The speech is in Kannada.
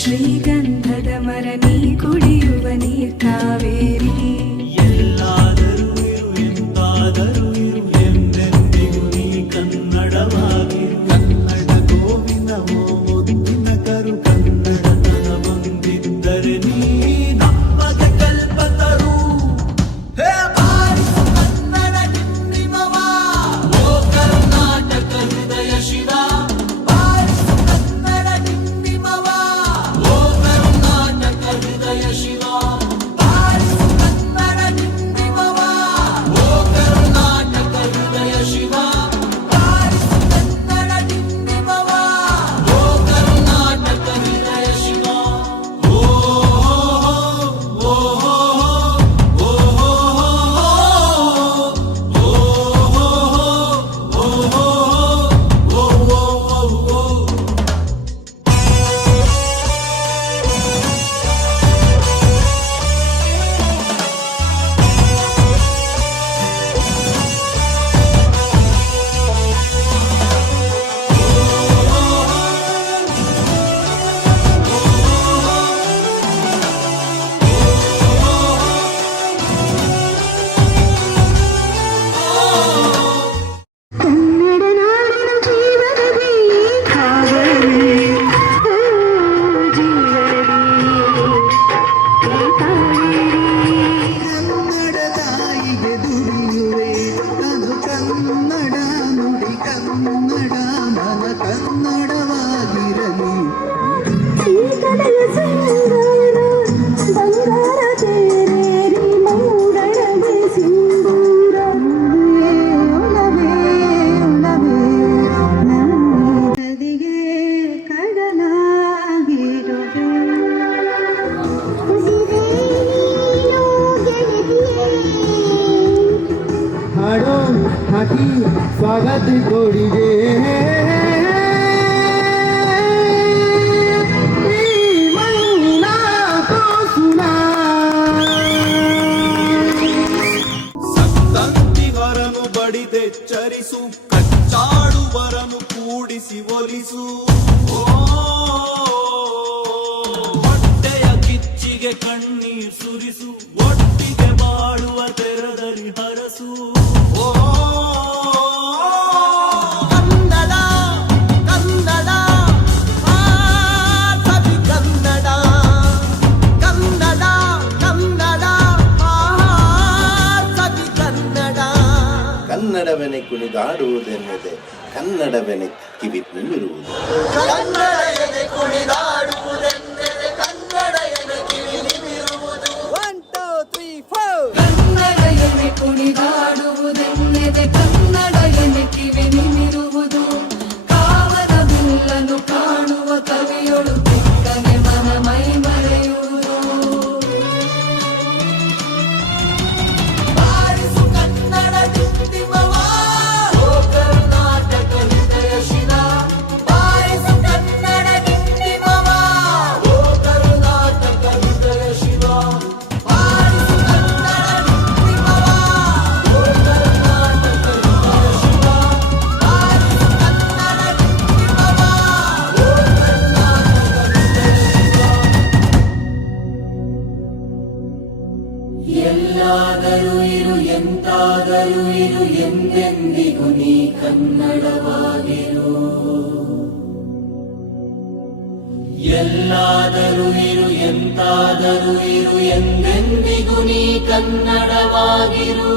ಶ್ರೀಗಂಧದ ಮರ ನೀ ಕುಡಿಯುವ ನೀರ್ ಕಾವೇರಿ. ಎಲ್ಲಾದರೂ ಇರು ಎಂದಾದರೂ ಇರು ಎಂದೆಂದಿಗೂ ನೀ ಕನ್ನಡವಾಗಿರು. ಕನ್ನಡ ಗೋವಿಂದವೋ ಮುದ್ದಿನ ಕರು ಕನ್ನಡತನ ಬಂದಿದ್ದರೆ ನೀ ನಮಗೆ ಕಲ್ಪತರು. ಹೇ ಬಾರಿಸು ಕನ್ನಡ ಡಿಂಡಿಮವ, ಓ ಕರ್ನಾಟಕ ಹೃದಯ ಶಿವ. ಬಾರಿಸು ಕನ್ನಡ ಡಿಂಡಿಮವ, ಓ ಕರ್ನಾಟಕ ಹೃದಯ ಶಿವ. ಬಾರಿಸು ಕನ್ನಡ ಡಿಂಡಿಮವ, ಓ ಕರ್ನಾಟಕ ಹೃದಯ ಶಿವ. ಬಾರಿಸು ಕನ್ನಡ ಡಿಂಡಿಮವ, ಓ ಕರ್ನಾಟಕ ಹೃದಯ ಶಿವ. ಓ ಓ ಓ ಓ ಕನ್ನಡ ನಾಡಿನ ಜೀವನದಿ ಕಾವೇರಿ, ಓ ಜೀವನದಿ ಕಾವೇರಿ. ಕನ್ನಡ ತಾಯಿಗೆ ದುಡಿಯುವೆ ಅದು ಕನ್ನಡ ನುಡಿ ಕನ್ನಡ ಮನ ಕನ್ನಡವಾಗಿರಲಿ. ಈ ಕಡೆಯ ಸಿಂಗಾರ ಬಂಗಾರ ತೇರೇರಿ ಮೌಡಣಗೆ ಸಿಂಧೂರ. ಒಲವೇ ಒಲವೇ ನದಿಗೆ ಕಡಲಾಗಿರುವೆ. ಹಾಡೋ ಹಾಕಿ ಸ್ವಾಗತ ಕೊಡಿಗೆ. ಸಂತಂತಿವರನು ಬಡಿದೆಚ್ಚರಿಸು, ಕಚ್ಚಾಡುವರನು ಕೂಡಿಸಿ ಒಲಿಸು. ಓ ಹೊಟ್ಟೆಯ ಕಿಚ್ಚಿಗೆ ಕಣ್ಣೀರ್ ಸುರಿಸು, ಒಟ್ಟಿಗೆ ಬಾಳುವ ತೆರದಲ್ಲಿ ಹರಸು. ಓ ಕನ್ನಡ ಕನ್ನಡ ಆ ಸವಿ ಕನ್ನಡ. ಕನ್ನಡ ಕನ್ನಡ ಆ ಸವಿ ಕನ್ನಡ. ಕನ್ನಡವೆನೆ ಕುಣಿದಾಡುವುದೆನ್ನದೆ ಕನ್ನಡವೆನೆ ಕಿವಿ ನಿಮಿರುವುದು. ಕನ್ನಡ ಎದೆ ಕುಣಿದಾಡುವುದೆಂದರೆ ಕನ್ನಡ ಎದೆ ಕಿವಿ ನಿಮಿರುವುದು. 1 2 3 4 ಕನ್ನಡ ಎನೆ ಕುಣಿದಾಡುವುದೆನ್ನೆದೆ ಕನ್ನಡ ಎನೆ ಕಿವಿ ನಿಮಿರುವುದು. ಕಾವದ ಬಿಲ್ಲನ್ನು ಕಾಣುವ ಕವಿಯೊಳು ತಿಕ್ಕನೆ ಮನ ಮೈ ಮರೆಯುವುದು. ಬಾರಿಸು ಕನ್ನಡ ಡಿಂಡಿಮವ, ಓ ಕರ್ನಾಟಕ ಹೃದಯ ಶಿವ. ಬಾರಿಸು ಕನ್ನಡ ಡಿಂಡಿಮವ, ಓ ಕರ್ನಾಟಕ ಹೃದಯ ಶಿವ. ಬಾರಿಸು ಕನ್ನಡ ಡಿಂಡಿಮವ, ಓ ಕರ್ನಾಟಕ ಹೃದಯ ಶಿವ. ಬಾರಿಸು ಕನ್ನಡ ಡಿಂಡಿಮವ, ಓ ಕರ್ನಾಟಕ ಹೃದಯ ಶಿವ. ಎಲ್ಲಾದರೂ ಇರು ಎಂತಾದರೂ ಇರು ಎಂದೆಂದಿಗೂ ನೀ ಕನ್ನಡವಾಗಿರು. ಎಲ್ಲಾದರೂ ಇರು ಎಂತಾದರೂ ಇರು ಎಂದೆಂದಿಗೂ ನೀ ಕನ್ನಡವಾಗಿರು.